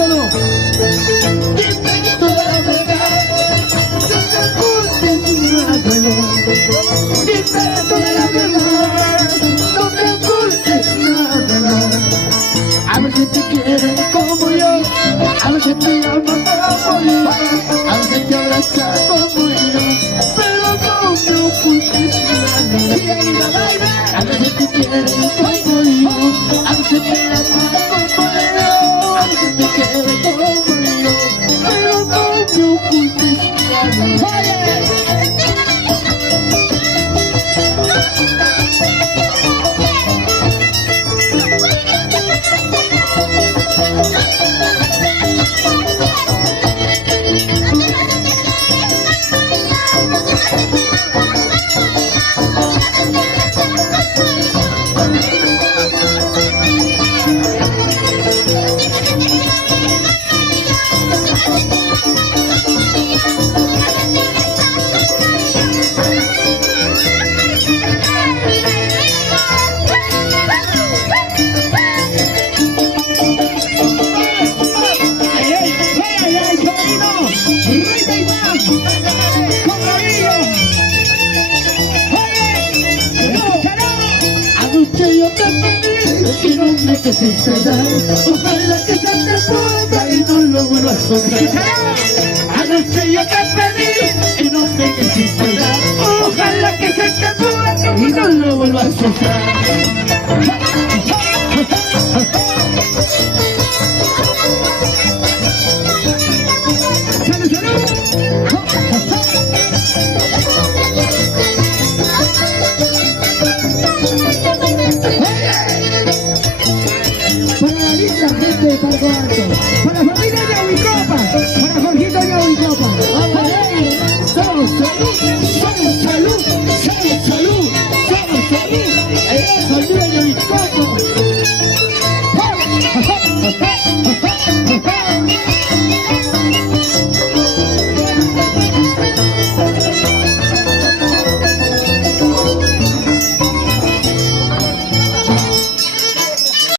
todo. Dime toda la verdad, no te ocultes nada. Dime toda la verdad, no te ocultes nada. A veces te quieren como yo, a veces te aman como yo, a veces te abrazan como yo, pero no me ocultes nada. A veces te quieren como yo, a veces te aman como yo, a veces te quieren como yo, pero no me ocultes nada. Anoche yo te pedí y no me quisiste dar. Ojalá que se te ponga y no lo vuelvas a soltar. Anoche yo te pedí y no me quisiste dar. Ojalá que se te ponga y no lo vuelvas a soltar. Para la linda gente de Parco Alto, para la familia Yahuicopa, para Jorgito Yahuicopa.